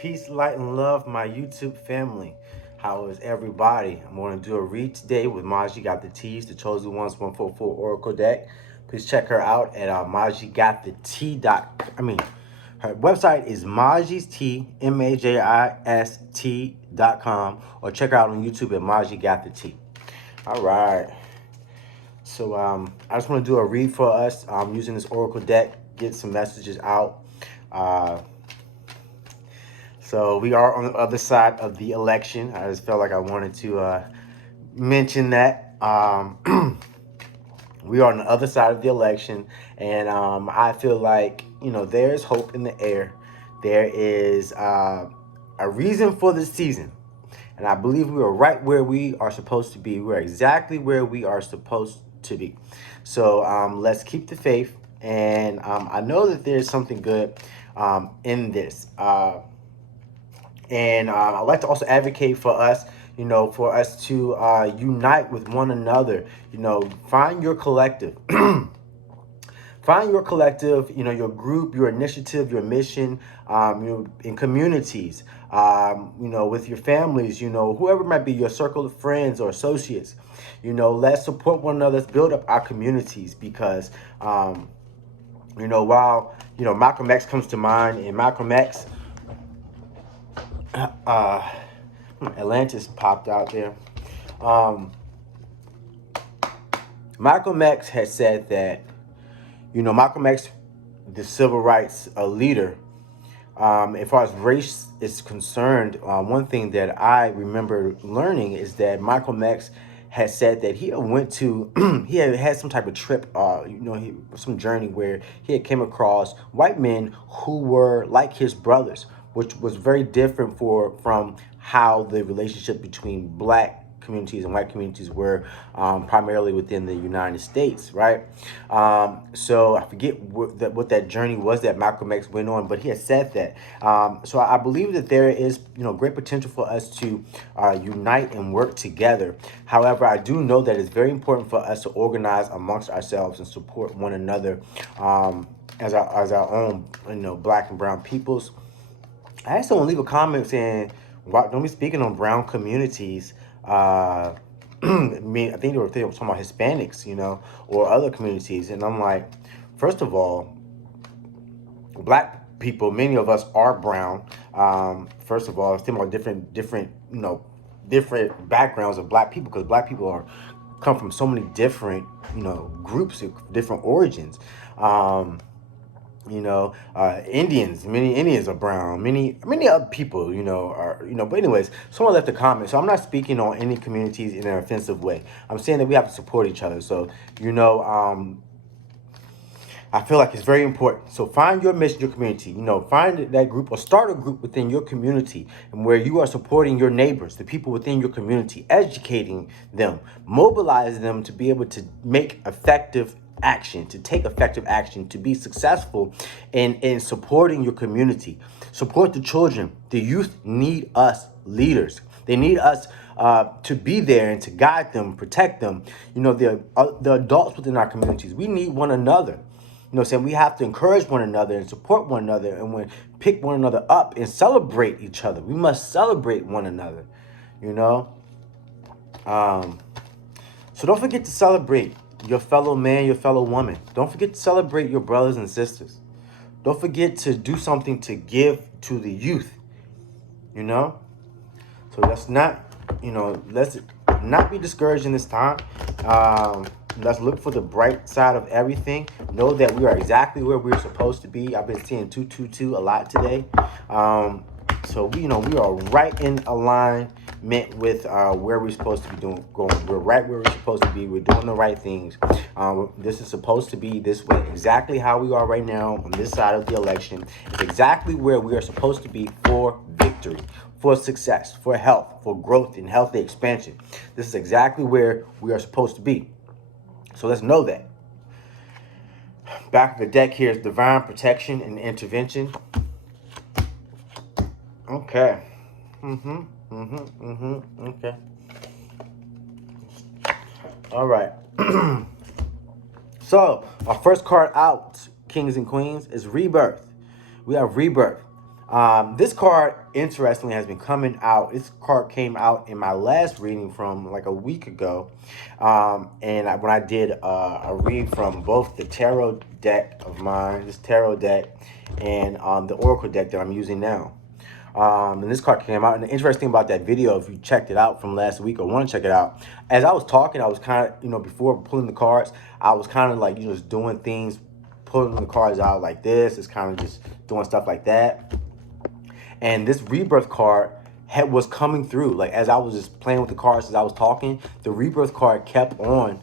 Peace, light, and love, my YouTube family. How is everybody? I'm going to do a read today with Maji Got the T's, the Chosen Ones 144 Oracle deck. Please check her out at her website is Maji's T, MAJIST.com, or check her out on YouTube at Maji Got the T. All right. So I just want to do a read for us using this Oracle deck, get some messages out. So we are on the other side of the election. I just felt like I wanted to mention that. We are on the other side of the election, and I feel like, there's hope in the air. There is a reason for this season, and I believe we are right where we are supposed to be. We're exactly where we are supposed to be. So let's keep the faith, and I know that there's something good in this. And I'd like to also advocate for us, for us to unite with one another. Find your collective. Find your collective, your group, your initiative, your mission, in communities, with your families, whoever might be your circle of friends or associates. Let's support one another. Let's build up our communities because, while, Malcolm X comes to mind, and Malcolm X, Atlantis popped out there. Malcolm X has said that, Malcolm X, the civil rights leader, as far as race is concerned, one thing that I remember learning is that Malcolm X had said that he went to, he had some type of trip, some journey where he had came across white men who were like his brothers, which was very different from how the relationship between black communities and white communities were primarily within the United States, right? So I forget what that journey was that Malcolm X went on, but he has said that. So I believe that there is, great potential for us to unite and work together. However, I do know that it's very important for us to organize amongst ourselves and support one another as our own, black and brown peoples. I had someone leave a comment saying, "Why don't be speaking on brown communities?" I think they were talking about Hispanics, or other communities. And I'm like, first of all, black people, many of us are brown. First of all, it's thinking about different backgrounds of black people, because black people come from so many different, groups of different origins. Indians, many Indians are brown, many other people, but anyways, someone left a comment. So I'm not speaking on any communities in an offensive way. I'm saying that we have to support each other. So, I feel like it's very important. So find your mission, your community, find that group or start a group within your community, and where you are supporting your neighbors, the people within your community, educating them, mobilizing them to be able to make effective action, to take effective action, to be successful in supporting your community. Support the children. The youth need us leaders. They need us to be there and to guide them, protect them. The adults within our communities, we need one another. Saying we have to encourage one another and support one another, and pick one another up and celebrate each other. We must celebrate one another, So don't forget to celebrate your fellow man, your fellow woman. Don't forget to celebrate your brothers and sisters. Don't forget to do something to give to the youth, So let's not be discouraged in this time. Let's look for the bright side of everything. Know that we are exactly where we're supposed to be. I've been seeing 222 a lot today. So we are right in alignment with where we're supposed to be going. We're right where we're supposed to be. We're doing the right things. This is supposed to be this way, exactly how we are right now on this side of the election. It's exactly where we are supposed to be for victory, for success, for health, for growth and healthy expansion. This is exactly where we are supposed to be. So let's know that. Back of the deck here is divine protection and intervention. Okay. Okay. All right. So our first card out, kings and queens, is rebirth. We have rebirth. This card, interestingly, has been coming out. This card came out in my last reading from like a week ago. When I did a read from both the tarot deck of mine, this tarot deck, and the oracle deck that I'm using now. And this card came out. And the interesting about that video, if you checked it out from last week or want to check it out, as I was talking, I was kind of, before pulling the cards, I was kind of like, just doing things, pulling the cards out like this. It's kind of just doing stuff like that. And this rebirth card was coming through. Like, as I was just playing with the cards as I was talking, the rebirth card kept on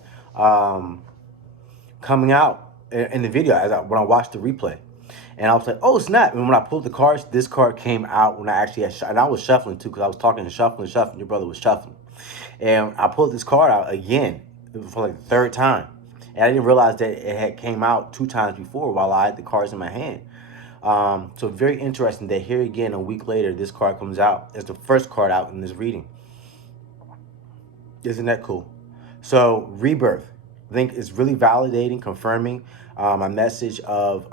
coming out in the video when I watched the replay. And I was like, oh, snap. And when I pulled the cards, this card came out when I actually had and I was shuffling too, because I was talking and shuffling. Your brother was shuffling. And I pulled this card out again for like the third time. And I didn't realize that it had came out 2 times before while I had the cards in my hand. So very interesting that here again, a week later, this card comes out as the first card out in this reading. Isn't that cool? So rebirth, I think, is really validating, confirming my message of,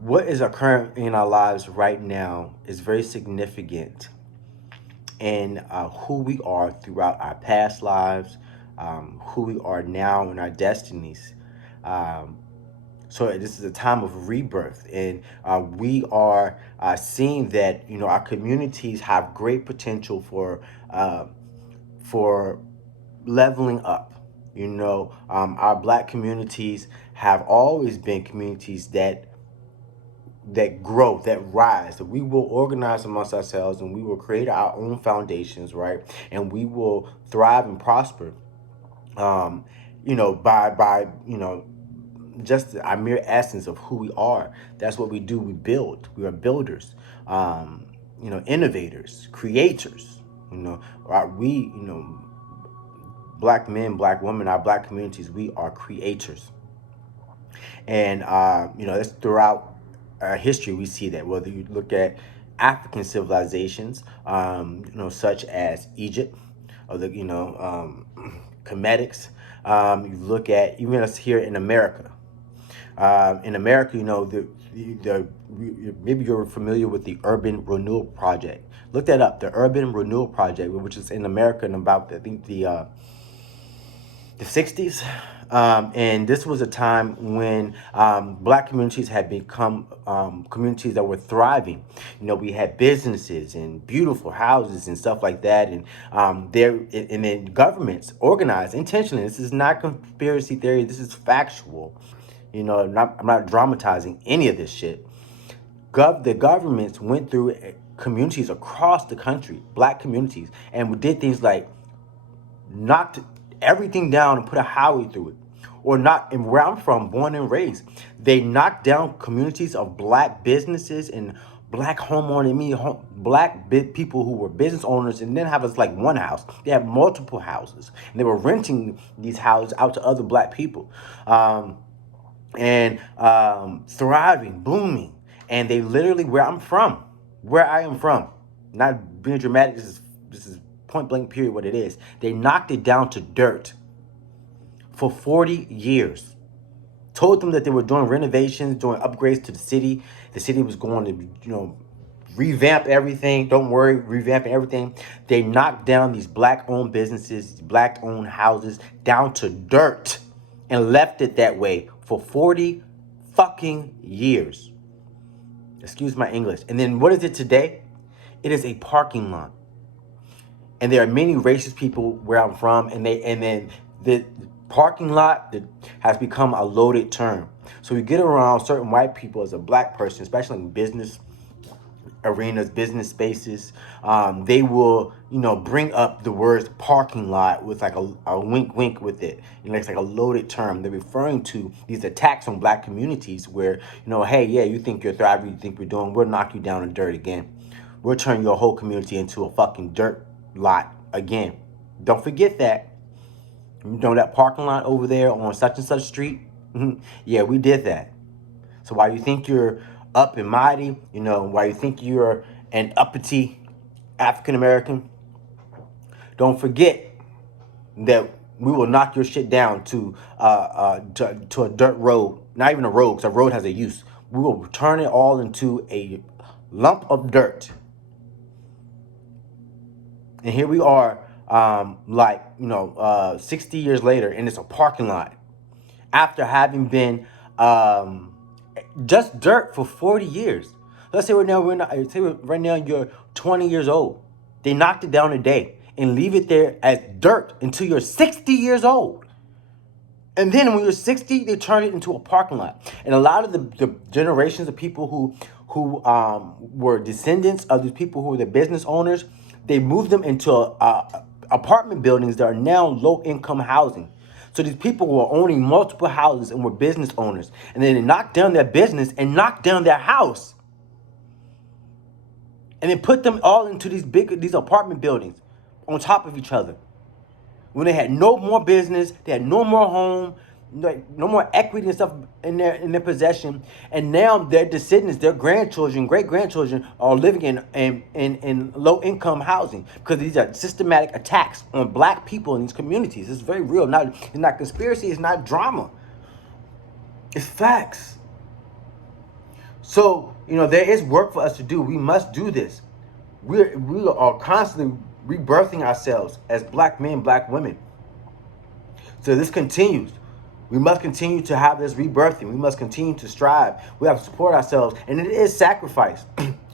what is occurring in our lives right now is very significant in who we are throughout our past lives, who we are now in our destinies. So this is a time of rebirth, and we are seeing that our communities have great potential for leveling up. Our Black communities have always been communities that grow, that rise, that we will organize amongst ourselves, and we will create our own foundations, right? And we will thrive and prosper, by just our mere essence of who we are. That's what we do. We build. We are builders, innovators, creators. Black men, Black women, our Black communities, we are creators. And that's throughout history. We see that, whether you look at African civilizations, such as Egypt, or the Comedics. You look at even us here in America. In America, maybe you're familiar with the Urban Renewal Project. Look that up, the Urban Renewal Project, which is in America in about, I think, the 60s. And this was a time when Black communities had become communities that were thriving. We had businesses and beautiful houses and stuff like that. And then governments organized intentionally. This is not conspiracy theory. This is factual. I'm not dramatizing any of this shit. The governments went through communities across the country, Black communities, and did things like knocked everything down and put a highway through it. Or not, and where I'm from, born and raised, they knocked down communities of Black businesses and Black homeowners, Black people who were business owners, and then have us like one house. They have multiple houses, and they were renting these houses out to other Black people, and thriving, booming. And they literally, where I am from, not being dramatic, this is point blank period what it is. They knocked it down to dirt for 40 years. Told them that they were doing renovations, doing upgrades to the city. The city was going to, revamp everything. Don't worry, revamping everything. They knocked down these Black-owned businesses, Black-owned houses down to dirt and left it that way for 40 fucking years. Excuse my English. And then what is it today? It is a parking lot. And there are many racist people where I'm from, and then the parking lot that has become a loaded term. So you get around certain white people as a Black person, especially in business arenas, business spaces, they will, bring up the words parking lot with like a wink wink with it. It's like a loaded term. They're referring to these attacks on Black communities where, hey, yeah, you think you're thriving, you think we're doing, we'll knock you down in dirt again. We'll turn your whole community into a fucking dirt lot again. Don't forget that. That parking lot over there on such and such street? Yeah, we did that. So while you think you're up and mighty, while you think you're an uppity African American, don't forget that We will knock your shit down to a dirt road. Not even a road, because a road has a use. We will turn it all into a lump of dirt. And here we are, 60 years later, and it's a parking lot after having been just dirt for 40 years. Let's say right now you're 20 years old. They knocked it down today and leave it there as dirt until you're 60 years old. And then when you're 60, they turn it into a parking lot. And a lot of the generations of people who were descendants of these people who were the business owners, they moved them into apartment buildings that are now low-income housing. So these people were owning multiple houses and were business owners. And then they knocked down their business and knocked down their house. And then put them all into these apartment buildings on top of each other. When they had no more business, they had no more home, no more equity and stuff in their possession, and now their descendants, their grandchildren, great grandchildren, are living in low income housing because these are systematic attacks on black people in these communities. It's very real. It's not conspiracy. It's not drama. It's facts. So there is work for us to do. We must do this. We are constantly rebirthing ourselves as black men, black women. So this continues. We must continue to have this rebirthing. We must continue to strive. We have to support ourselves. And it is sacrifice.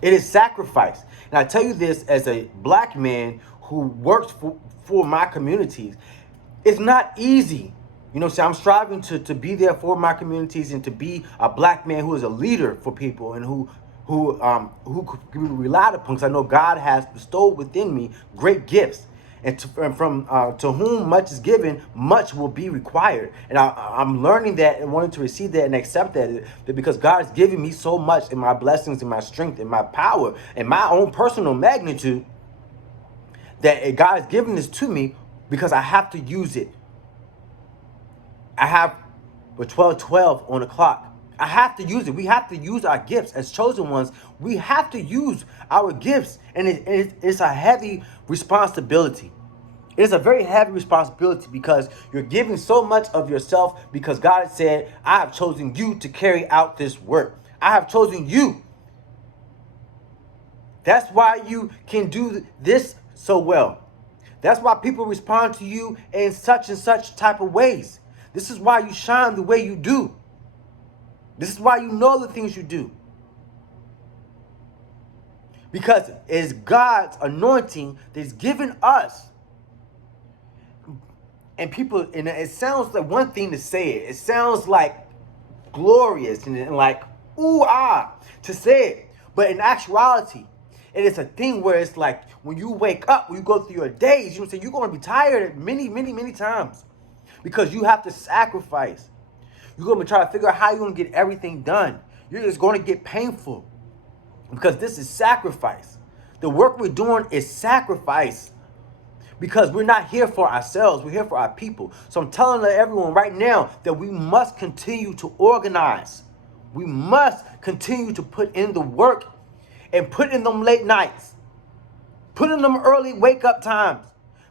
It is sacrifice. And I tell you this as a black man who works for my communities. It's not easy. So I'm striving to be there for my communities and to be a black man who is a leader for people and who could be relied upon, because I know God has bestowed within me great gifts, and to whom much is given, much will be required. And I'm learning that and wanting to receive that and accept that because God has given me so much in my blessings and my strength and my power and my own personal magnitude, that God has given this to me because I have to use it. I have 12:12 on the clock. I have to use it. We have to use our gifts as chosen ones. We have to use our gifts. And it's a heavy responsibility. It is a very heavy responsibility because you're giving so much of yourself, because God said, I have chosen you to carry out this work. I have chosen you. That's why you can do this so well. That's why people respond to you in such and such type of ways. This is why you shine the way you do. This is why you know the things you do. Because it's God's anointing that's given us. And it sounds like one thing to say it. It sounds like glorious and like, ooh, ah, to say it. But in actuality, it is a thing where it's like when you wake up, when you go through your days, you're going to be tired many, many, many times. Because you have to sacrifice. You're going to try to figure out how you're going to get everything done. You're just going to get painful. Because this is sacrifice. The work we're doing is sacrifice. Because we're not here for ourselves. We're here for our people. So I'm telling everyone right now that we must continue to organize. We must continue to put in the work and put in them late nights. Put in them early wake up times.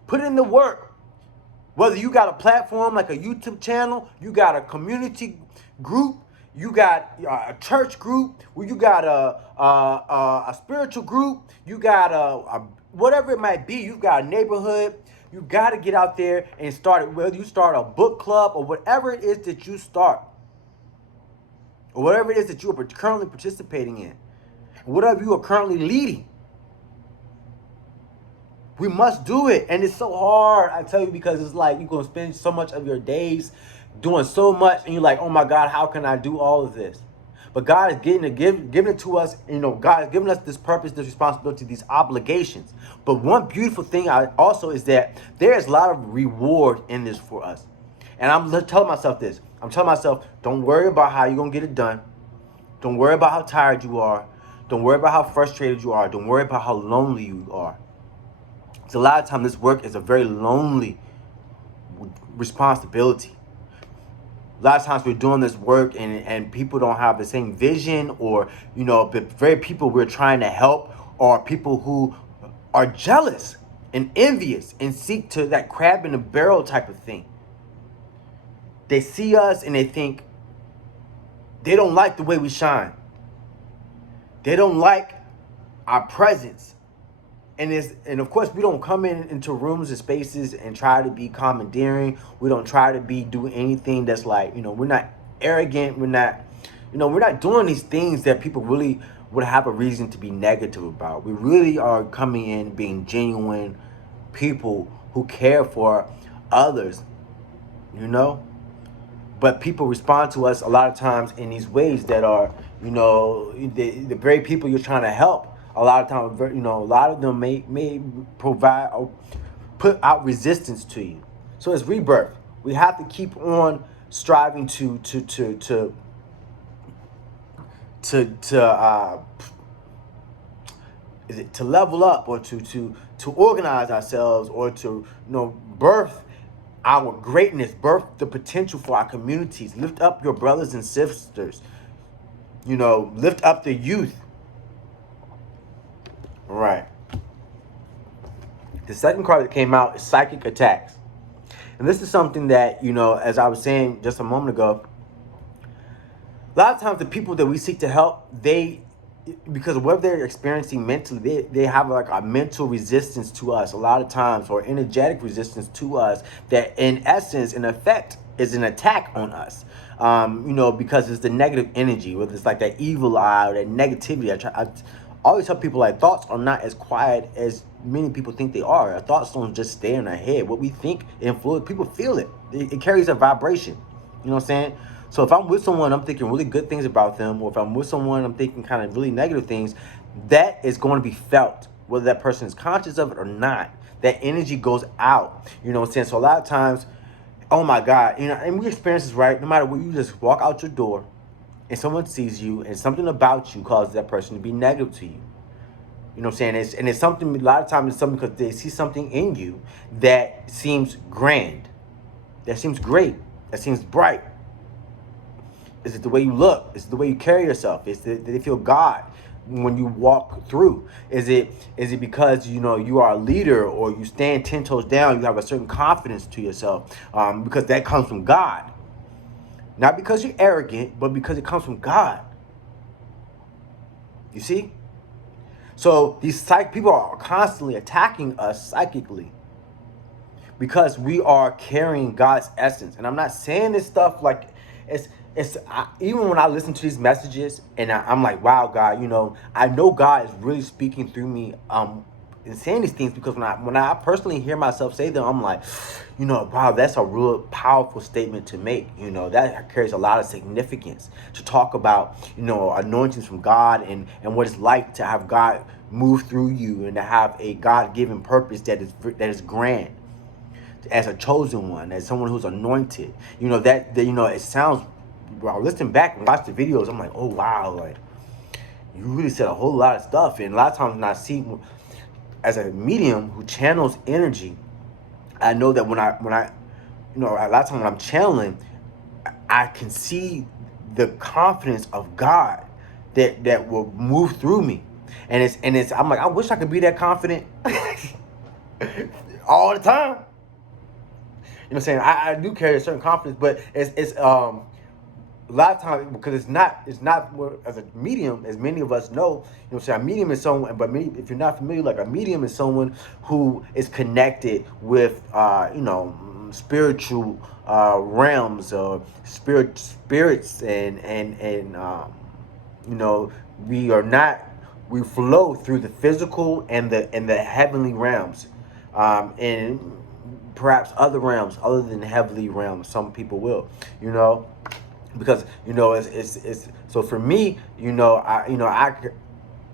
Put in the work. Whether you got a platform like a YouTube channel, you got a community group, you got a church group, where you got a spiritual group, you got a whatever it might be, you've got a neighborhood, you got to get out there and start it. Whether you start a book club or whatever it is that you start, or whatever it is that you are currently participating in, whatever you are currently leading. We must do it. And it's so hard, I tell you, because it's like you're going to spend so much of your days doing so much. And you're like, oh my God, how can I do all of this? But God is giving it to us. God has given us this purpose, this responsibility, these obligations. But one beautiful thing also is that there is a lot of reward in this for us. And I'm telling myself this. I'm telling myself, don't worry about how you're going to get it done. Don't worry about how tired you are. Don't worry about how frustrated you are. Don't worry about how lonely you are. So a lot of times this work is a very lonely responsibility. A lot of times we're doing this work and people don't have the same vision, or, the very people we're trying to help are people who are jealous and envious and seek to that crab in the barrel type of thing. They see us and they think they don't like the way we shine. They don't like our presence. And of course we don't come into rooms and spaces and try to be commandeering. We don't try to be doing anything that's like, we're not arrogant. We're not doing these things that people really would have a reason to be negative about. We really are coming in being genuine people who care for others, But people respond to us a lot of times in these ways that are, the very people you're trying to help. A lot of times, a lot of them may provide or put out resistance to you. So it's rebirth. We have to keep on striving to level up, or to organize ourselves, or to birth our greatness, birth the potential for our communities, lift up your brothers and sisters, lift up the youth. All right. The second card that came out is psychic attacks. And this is something that, as I was saying just a moment ago, a lot of times the people that we seek to help, because of what they're experiencing mentally, they have like a mental resistance to us a lot of times, or energetic resistance to us, that in essence, in effect, is an attack on us. Because it's the negative energy, whether it's like that evil eye or that negativity. I always tell people, like, thoughts are not as quiet as many people think they are. Our thoughts don't just stay in our head. What we think influence, people feel it. It carries a vibration. You know what I'm saying? So if I'm with someone, I'm thinking really good things about them, or if I'm with someone, I'm thinking kind of really negative things, that is going to be felt, whether that person is conscious of it or not. That energy goes out. You know what I'm saying? So a lot of times, oh my God, and we experience this, right? No matter what, you just walk out your door and someone sees you and something about you causes that person to be negative to you. You know what I'm saying? It's something, a lot of times it's something because they see something in you that seems grand, that seems great, that seems bright. Is it the way you look? Is it the way you carry yourself? Is it, do they feel God when you walk through? Is it because you are a leader, or you stand 10 toes down, you have a certain confidence to yourself, because that comes from God, not because you're arrogant, but because it comes from God. You see? So these people are constantly attacking us psychically because we are carrying God's essence. And I'm not saying this stuff like even when I listen to these messages and I'm like, wow, God, I know God is really speaking through me and saying these things, because when I personally hear myself say them, I'm like, wow, that's a real powerful statement to make. That carries a lot of significance to talk about, anointings from God and what it's like to have God move through you and to have a God-given purpose that is grand, as a chosen one, as someone who's anointed. It sounds, when I listen back and watch the videos, I'm like, oh wow, like you really said a whole lot of stuff. And a lot of times when I see, as a medium who channels energy, I know that when I a lot of times when I'm channeling, I can see the confidence of God that will move through me. And it's I'm like, I wish I could be that confident all the time. You know what I'm saying? I do carry a certain confidence, but it's a lot of times, because it's not as a medium, as many of us know. You know what I'm saying? A medium is someone, but if you're not familiar, like a medium is someone who is connected with spiritual realms, or spirits, and we flow through the physical and the heavenly realms, and perhaps other realms other than the heavenly realms. Some people will, because it's so for me, I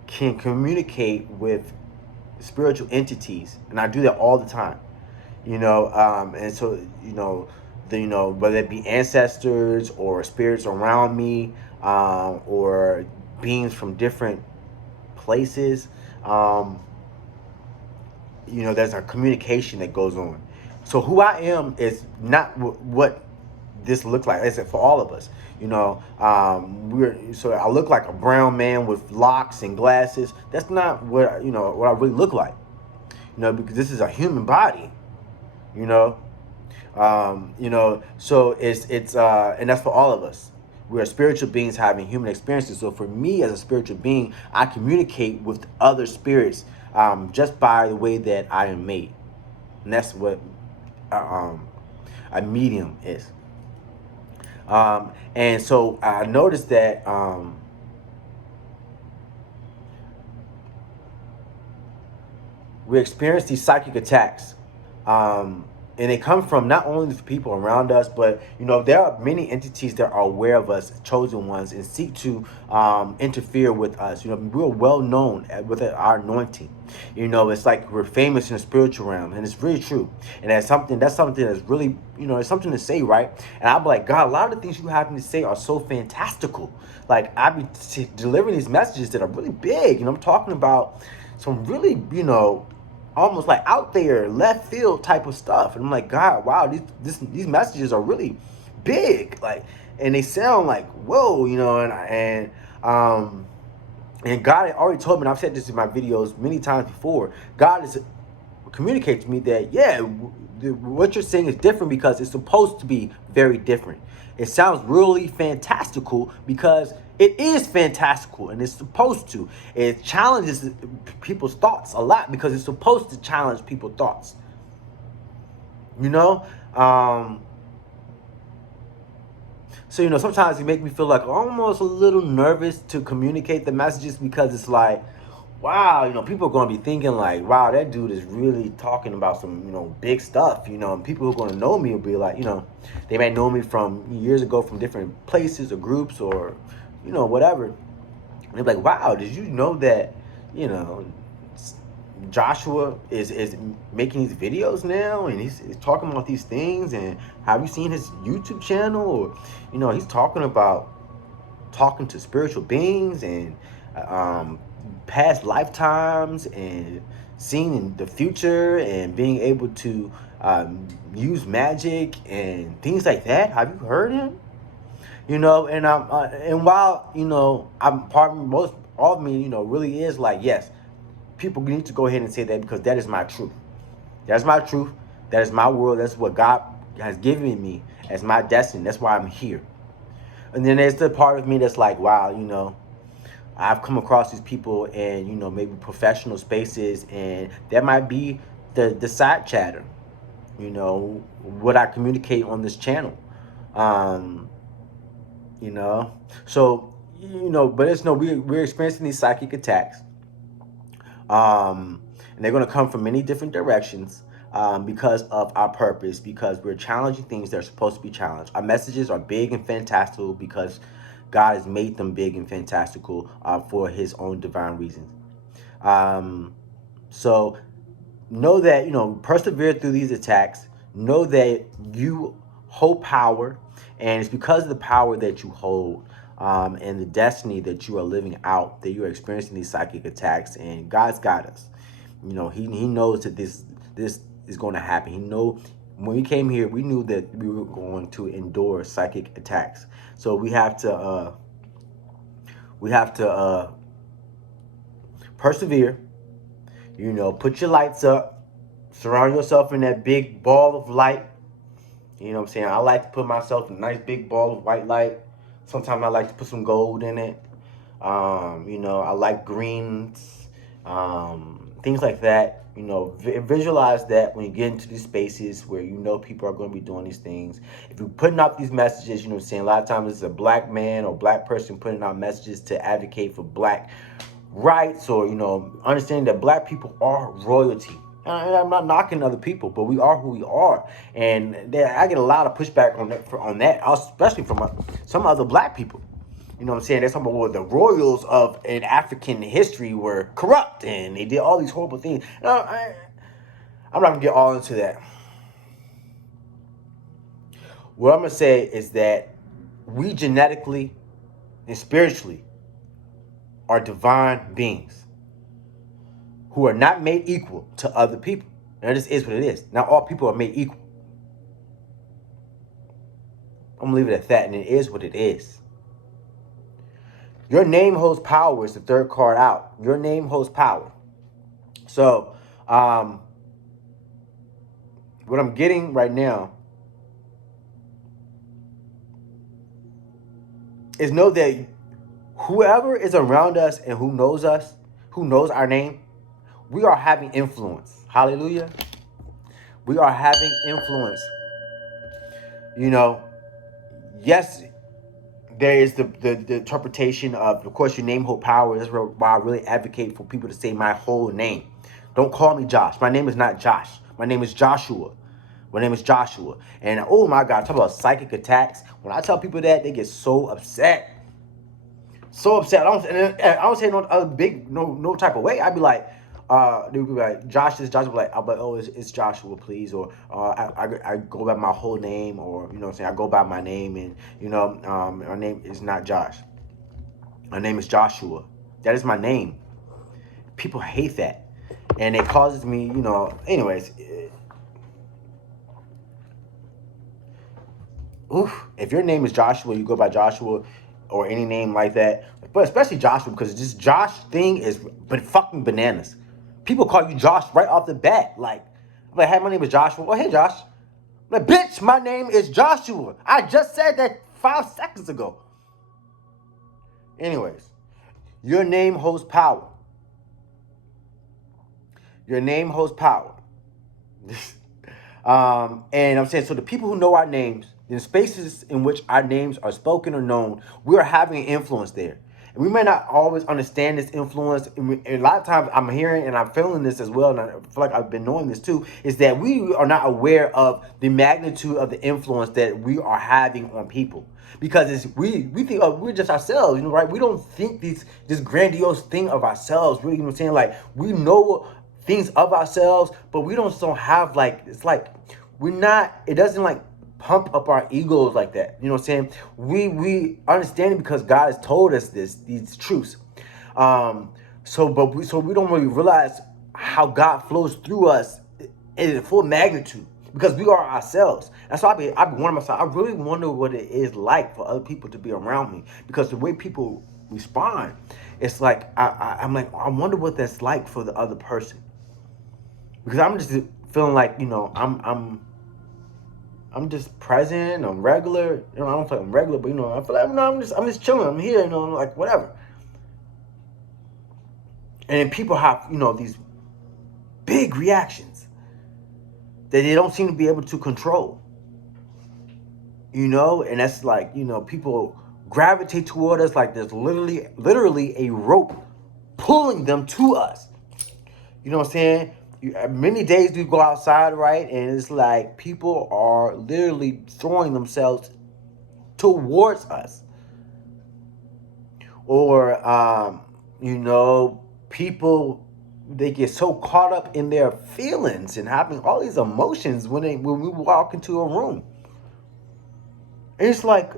can communicate with spiritual entities, and I do that all the time, and so whether it be ancestors or spirits around me, or beings from different places, there's a communication that goes on. So who I am is not what this looks like. It's for all of us. So I look like a brown man with locks and glasses. That's not what I really look like. because this is a human body, you know. So and that's for all of us. We are spiritual beings having human experiences. So for me as a spiritual being, I communicate with other spirits just by the way that I am made, and that's what a medium is. And so I noticed that we experience these psychic attacks. And they come from not only the people around us, but there are many entities that are aware of us, chosen ones, and seek to interfere with us. We're well known with our anointing. It's like we're famous in the spiritual realm, and it's really true. And that's something that's really, it's something to say, right? And I'm like, God, a lot of the things you have to say are so fantastical. Like I be delivering these messages that are really big, I'm talking about some really, almost like out there, left field type of stuff. And I'm like, God, wow, these messages are really big, like, and they sound like whoa, and God had already told me, and I've said this in my videos many times before. God is communicate to me that what you're saying is different because it's supposed to be very different. It sounds really fantastical because it is fantastical and it's supposed to. It challenges people's thoughts a lot because it's supposed to challenge people's thoughts. You know? So, sometimes it make me feel like almost a little nervous to communicate the messages because it's like, wow, people are going to be thinking like, wow, that dude is really talking about some, big stuff, and people who are going to know me will be like, they may know me from years ago from different places or groups or, whatever. And they're like, wow, did you know that, Joshua is making these videos now and he's talking about these things, and have you seen his YouTube channel? Or, he's talking to spiritual beings and past lifetimes and seeing in the future and being able to use magic and things like that. Have you heard him? And while I'm part most all of me, really is like, yes, people need to go ahead and say that because that is my truth. That's my truth. That is my world. That's what God has given me as my destiny. That's why I'm here. And then there's the part of me that's like, wow, I've come across these people in, maybe professional spaces, and that might be the side chatter, what I communicate on this channel. Um, so, but it's we're experiencing these psychic attacks. And they're going to come from many different directions because of our purpose, because we're challenging things that are supposed to be challenged. Our messages are big and fantastical because God has made them big and fantastical for his own divine reasons. So know that, persevere through these attacks. Know that you hold power, and it's because of the power that you hold and the destiny that you are living out that you are experiencing these psychic attacks. And God's got us. He knows that this is going to happen. He know when we came here, we knew that we were going to endure psychic attacks. So we have to persevere. Put your lights up, surround yourself in that big ball of light. You know what I'm saying? I like to put myself in a nice big ball of white light. Sometimes I like to put some gold in it. I like greens, things like that. Visualize that when you get into these spaces where people are going to be doing these things. If you're putting out these messages, what I'm saying, a lot of times it's a black man or black person putting out messages to advocate for black rights, or understanding that black people are royalty. And I'm not knocking other people, but we are who we are, and I get a lot of pushback on that, especially from some other black people. You know what I'm saying? They're talking about, well, the royals of in African history were corrupt and they did all these horrible things. No, I'm not gonna get all into that. What I'm gonna say is that we genetically and spiritually are divine beings who are not made equal to other people. Now, this is what it is. Not all people are made equal. I'm gonna leave it at that, and it is what it is. Your name holds power is the third card out. Your name holds power. So, What I'm getting right now is know that whoever is around us and who knows us, who knows our name, we are having influence. Hallelujah. We are having influence. You know, yes, there is the interpretation of course, your name hold power. That's why I really advocate for people to say my whole name. Don't call me Josh. My name is not Josh. My name is Joshua. My name is Joshua. And oh my God, talk about psychic attacks. When I tell people that, they get so upset. So upset. I don't say no other big no type of way. I'd be like, they would be like, Josh is Josh. I'll be like, oh, it's Joshua, please, or I go by my whole name, or you know what I'm saying, I go by my name, and my name is not Josh. My name is Joshua. That is my name. People hate that, and it causes me, Anyways, if your name is Joshua, you go by Joshua or any name like that, but especially Joshua, because this Josh thing is fucking bananas. People call you Josh right off the bat. Like, I'm like, hey, my name is Joshua. Oh, hey, Josh. I'm like, bitch, my name is Joshua. I just said that 5 seconds ago. Anyways, your name holds power. Your name holds power. And I'm saying, so the people who know our names, in spaces in which our names are spoken or known, we are having an influence there. And we may not always understand this influence. And a lot of times I'm hearing and I'm feeling this as well, and I feel like I've been knowing this too, is that we are not aware of the magnitude of the influence that we are having on people. Because we think we're just ourselves, right? We don't think this grandiose thing of ourselves, really, saying? Like, we know things of ourselves, but we don't have, like, it's like we're not, it doesn't like pump up our egos like that. You know what I'm saying? We understand it because God has told us these truths. So we don't really realize how God flows through us in full magnitude, because we are ourselves. That's why I be wondering myself. I really wonder what it is like for other people to be around me, because the way people respond, it's like I'm like, I wonder what that's like for the other person, because I'm just feeling like, I'm just present. I'm regular. I don't feel like I'm regular, but I feel like I'm just chilling. I'm here. Like whatever. And then people have these big reactions that they don't seem to be able to control. And that's like people gravitate toward us like there's literally a rope pulling them to us. You know what I'm saying? Many days we go outside, right? And it's like people are literally throwing themselves towards us. Or, people, they get so caught up in their feelings and having all these emotions when we walk into a room. And it's like,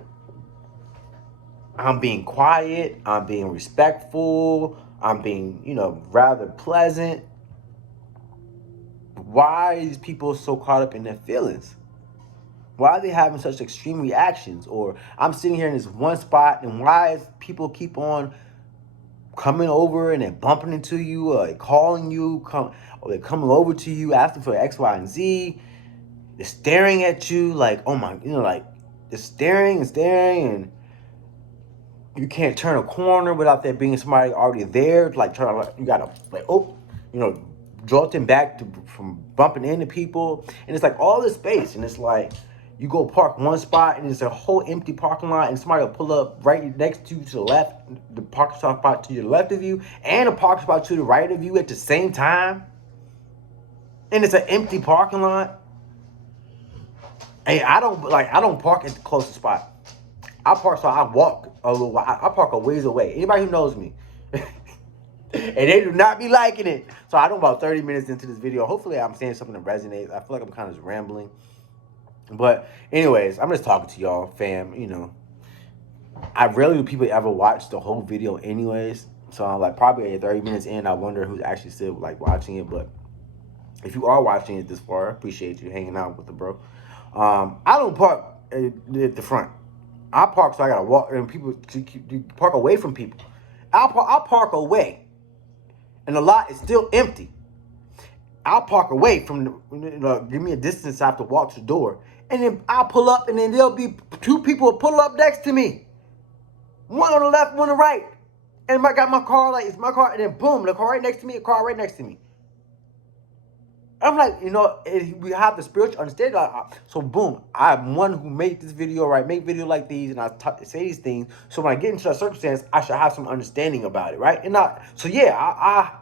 I'm being quiet, I'm being respectful, I'm being, rather pleasant. Why are these people so caught up in their feelings? Why are they having such extreme reactions? Or I'm sitting here in this one spot, and why is people keep on coming over and then bumping into you, or calling you, or they're coming over to you asking for X, Y, and Z. They're staring at you like, oh my, like they're staring and staring, and you can't turn a corner without there being somebody already there. Like you gotta jolt them back from bumping into people, and it's like all this space, and it's like you go park one spot and it's a whole empty parking lot, and somebody will pull up right next to you to the left, the parking spot to your left of you, and a parking spot to the right of you at the same time, and it's an empty parking lot. And I don't park at the closest spot. I park, so I walk a little while. I park a ways away. Anybody who knows me. And they do not be liking it. So I know about 30 minutes into this video. Hopefully I'm saying something that resonates. I feel like I'm kind of just rambling. But anyways, I'm just talking to y'all, fam. I rarely do people ever watch the whole video anyways. So I'm like, probably at 30 minutes in, I wonder who's actually still like watching it. But if you are watching it this far, I appreciate you hanging out with the bro. I don't park at the front. I park, so I gotta walk, and people park away from people. I'll park away, and the lot is still empty. I'll park away from give me a distance I have to walk to the door. And then I'll pull up, and then there'll be two people pull up next to me. One on the left, one on the right. And I got my car, like, it's my car, and then boom, the car right next to me, a car right next to me. I'm like, we have the spiritual understanding. So boom, I'm one who made this video, right? Make video like these, and I say these things. So when I get into a circumstance, I should have some understanding about it, right? And I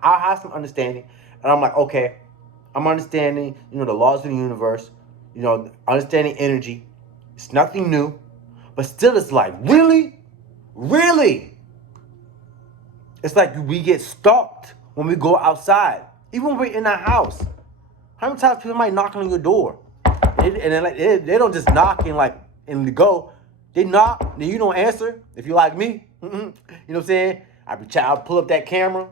have some understanding, and I'm like, okay, I'm understanding, the laws of the universe, understanding energy. It's nothing new, but still, it's like, really, really. It's like we get stalked when we go outside, even when we're in our house. How many times people might knock on your door, and they don't just knock and go. They knock, then you don't answer. If you like me, you know what I'm saying? I'll pull up that camera,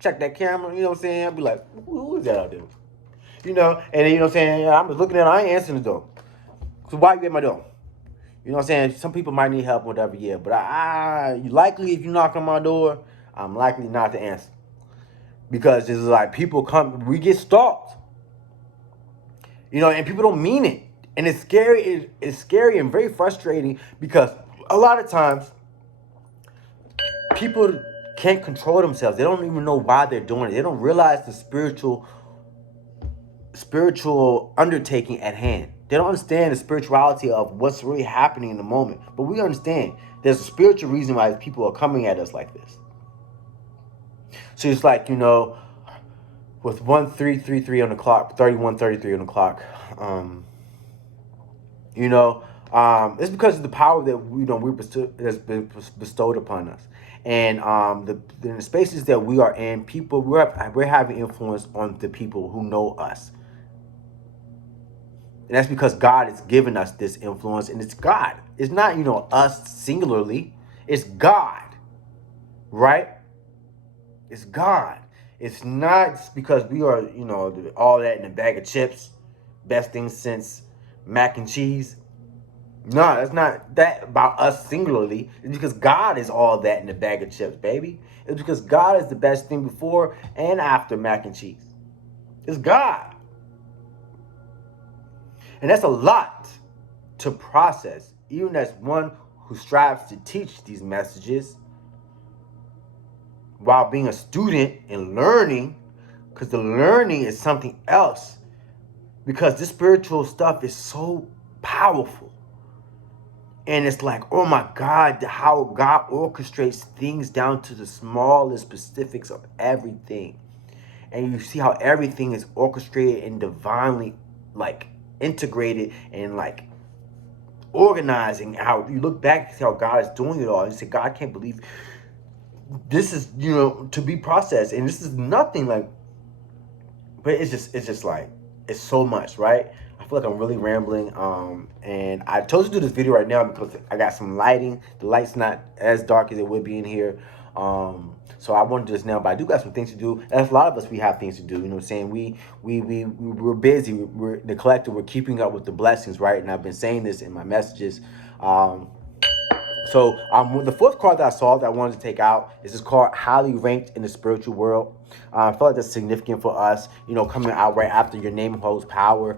check that camera. You know what I'm saying? I'll be like, who is that out there? And then, you know what I'm saying? I'm just looking at it. I ain't answering the door. So why you at my door? You know what I'm saying? Some people might need help, whatever. Yeah, but likely if you knock on my door, I'm likely not to answer. Because it's like people come, we get stalked. And people don't mean it. And it's scary. It's scary and very frustrating because a lot of times people can't control themselves. They don't even know why they're doing it. They don't realize the spiritual undertaking at hand. They don't understand the spirituality of what's really happening in the moment. But we understand there's a spiritual reason why people are coming at us like this. So it's like, with 1333 on the clock, 3133 on the clock, it's because of the power that has been bestowed upon us, and the spaces that we are in, we're having influence on the people who know us, and that's because God has given us this influence, and it's God. It's not us singularly. It's God, right? It's God. It's not because we are, all that in a bag of chips, best thing since mac and cheese. No, it's not that about us singularly. It's because God is all that in a bag of chips, baby. It's because God is the best thing before and after mac and cheese. It's God. And that's a lot to process, even as one who strives to teach these messages while being a student and learning, because the learning is something else. Because this spiritual stuff is so powerful. And it's like, oh my God, how God orchestrates things down to the smallest specifics of everything. And you see how everything is orchestrated and divinely integrated and organizing. How you look back and see how God is doing it all. And you say, God, I can't believe this is, to be processed. And this is nothing but it's just like, it's so much, right? I feel like I'm really rambling. And I chose to do this video right now because I got some lighting. The light's not as dark as it would be in here. So I want to do this now, but I do got some things to do. As a lot of us, we have things to do. You know what I'm saying? We're busy. We're the collective. We're keeping up with the blessings, right? And I've been saying this in my messages. So the fourth card that I saw that I wanted to take out is this card, highly ranked in the spiritual world. I feel like that's significant for us, coming out right after your name holds power.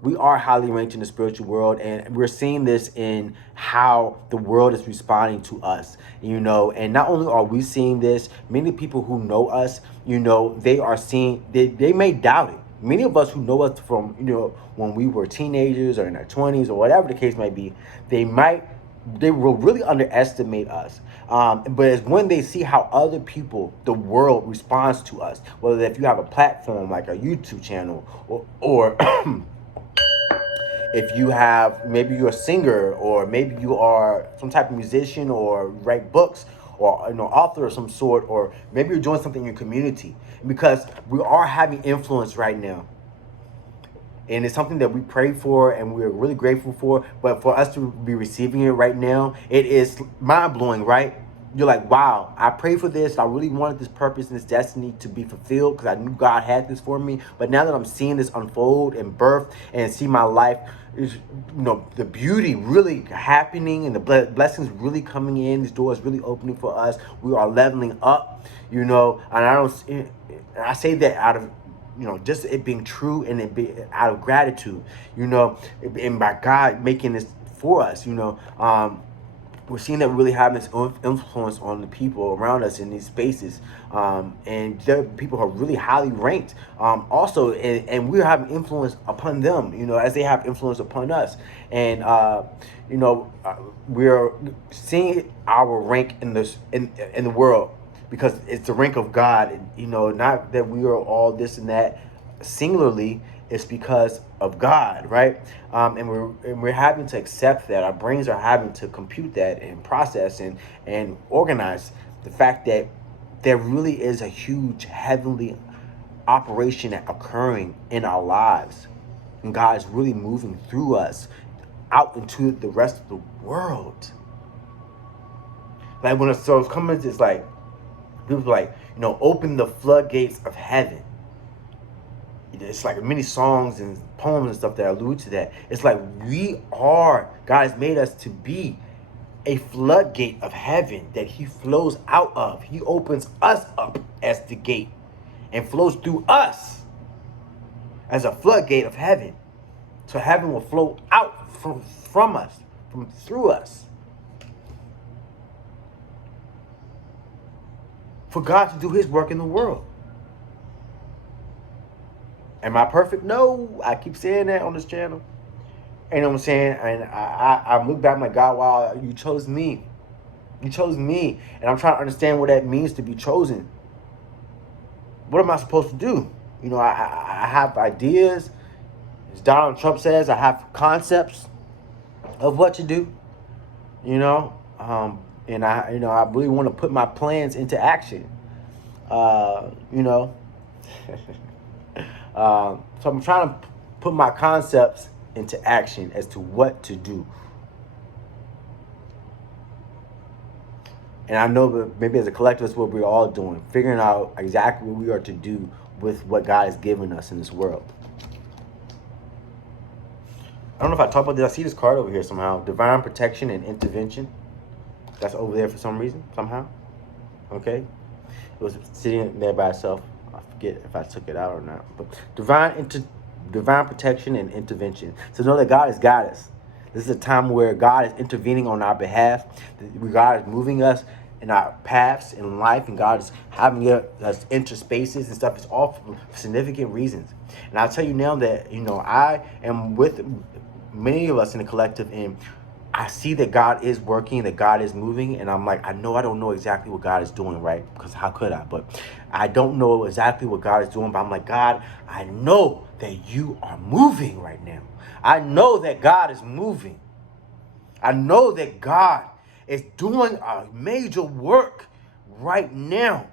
We are highly ranked in the spiritual world, and we're seeing this in how the world is responding to us, and not only are we seeing this, many people who know us, they are seeing, they may doubt it. Many of us who know us from, when we were teenagers or in our 20s or whatever the case might be, they will really underestimate us. But it's when they see how other people, the world, responds to us, whether if you have a platform like a YouTube channel or if you have, maybe you're a singer, or maybe you are some type of musician or write books, or author of some sort, or maybe you're doing something in your community, because we are having influence right now. And it's something that we pray for and we're really grateful for. But for us to be receiving it right now, it is mind-blowing, right? You're like, wow, I prayed for this. I really wanted this purpose and this destiny to be fulfilled because I knew God had this for me. But now that I'm seeing this unfold and birth and see my life, the beauty really happening and the blessings really coming in, these doors really opening for us. We are leveling up, and I say that out of just it being true and it be out of gratitude, and by God making this for us, we're seeing that we really have this influence on the people around us in these spaces, and there are people who are really highly ranked, also, and we're having influence upon them, as they have influence upon us, and we're seeing our rank in the world because it's the rank of God, not that we are all this and that singularly. It's because of God, right? And we're having to accept that. Our brains are having to compute that and process and organize the fact that there really is a huge heavenly operation occurring in our lives, and God is really moving through us out into the rest of the world. Like when it's coming, it's like people like open the floodgates of heaven. It's like many songs and poems and stuff that allude to that. It's like God has made us to be a floodgate of heaven that he flows out of. He opens us up as the gate and flows through us as a floodgate of heaven. So heaven will flow out from us, through us. For God to do his work in the world. Am I perfect? No. I keep saying that on this channel. You know what I'm saying? And I look back, my God, wow, you chose me. You chose me. And I'm trying to understand what that means to be chosen. What am I supposed to do? I have ideas. As Donald Trump says, I have concepts of what to do. And I really want to put my plans into action. So I'm trying to put my concepts into action as to what to do. And I know that maybe as a collective, that's what we're all doing, figuring out exactly what we are to do with what God has given us in this world. I don't know if I talked about this. I see this card over here somehow. Divine protection and intervention. That's over there for some reason, somehow. Okay. It was sitting there by itself. I forget if I took it out or not. But divine protection and intervention. So know that God has got us. This is a time where God is intervening on our behalf. God is moving us in our paths in life, and God is having us enter spaces and stuff. It's all for significant reasons. And I'll tell you now that, I am with many of us in the collective, and I see that God is working, that God is moving, and I'm like, I don't know exactly what God is doing, right? Because how could I? But I don't know exactly what God is doing, but I'm like, God, I know that you are moving right now. I know that God is moving. I know that God is doing a major work right now.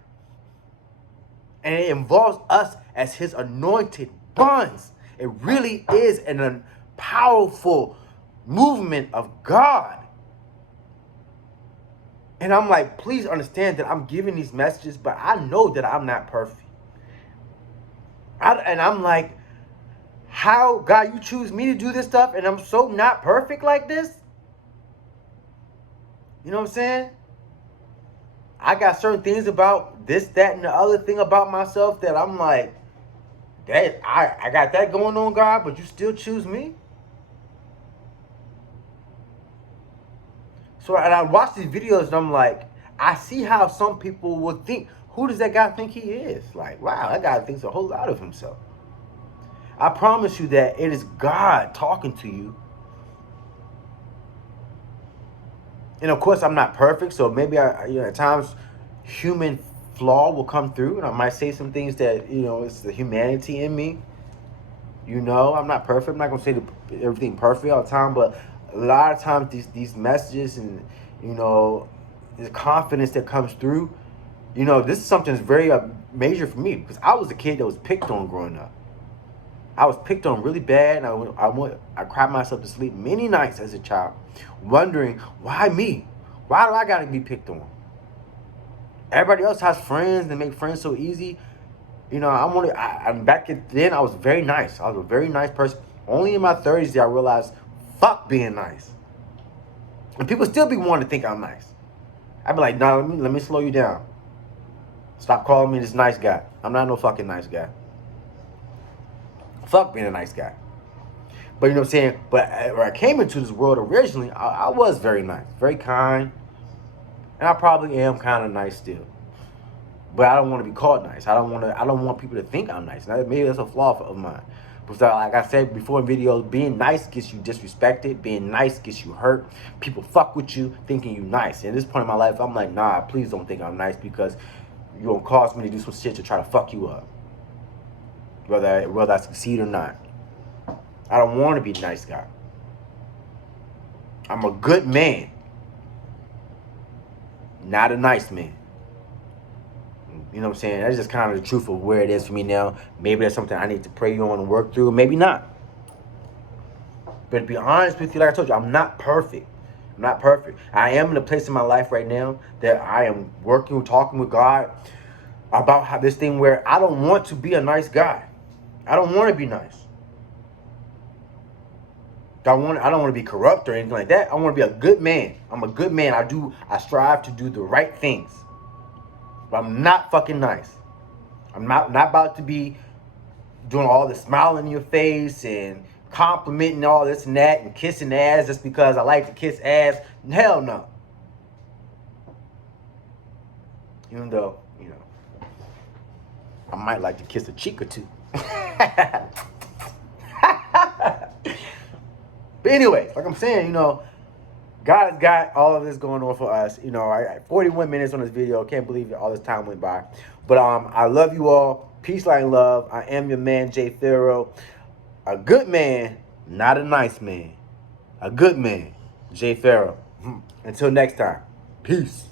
And it involves us as his anointed ones. It really is a powerful movement of God. And I'm like, please understand that I'm giving these messages, but I know that I'm not perfect. And I'm like, how, God, you choose me to do this stuff and I'm so not perfect like this? You know what I'm saying? I got certain things about this, that, and the other thing about myself that I'm like, that I got that going on, God, but you still choose me? So, and I watch these videos and I'm like, I see how some people would think, who does that guy think he is? Like, wow, that guy thinks a whole lot of himself. I promise you that it is God talking to you. And of course, I'm not perfect, so maybe at times human flaw will come through, and I might say some things that it's the humanity in me. I'm not perfect. I'm not gonna say everything perfect all the time, but a lot of times these messages and the confidence that comes through, this is something that's very major for me because I was a kid that was picked on growing up. I was picked on really bad, and I cried myself to sleep many nights as a child, wondering, why me? Why do I gotta be picked on? Everybody else has friends and make friends so easy. I'm back then I was very nice. I was a very nice person. Only in my 30s did I realize, fuck being nice. And people still be wanting to think I'm nice. I'd be like, nah, let me slow you down. Stop calling me this nice guy. I'm not no fucking nice guy. Fuck being a nice guy. But you know what I'm saying? But when I came into this world originally, I was very nice, very kind, and I probably am kind of nice still. But I don't want to be called nice. I don't want to. I don't want people to think I'm nice. Now, maybe that's a flaw of mine. But like I said before in videos, being nice gets you disrespected. Being nice gets you hurt. People fuck with you thinking you nice. And at this point in my life, I'm like, nah, please don't think I'm nice because you're gonna cause me to do some shit to try to fuck you up. Whether I succeed or not. I don't want to be a nice guy. I'm a good man, not a nice man. You know what I'm saying? That's just kind of the truth of where it is for me now. Maybe that's something I need to pray on and work through. Maybe not. But to be honest with you, like I told you, I'm not perfect. I'm not perfect. I am in a place in my life right now that I am working, talking with God about how this thing where I don't want to be a nice guy. I don't want to be nice. I don't want to be corrupt or anything like that. I want to be a good man. I'm a good man. I strive to do the right things. But I'm not fucking nice. I'm not about to be doing all the smiling in your face and complimenting all this and that and kissing ass just because I like to kiss ass. Hell no. Even though, you know, I might like to kiss a cheek or two. But anyway, like I'm saying, you know, God has got all of this going on for us. You know, 41 minutes on this video. Can't believe all this time went by. But I love you all. Peace, light, and love. I am your man, J-Pharaoh. A good man, not a nice man. A good man, J-Pharaoh. Until next time, peace.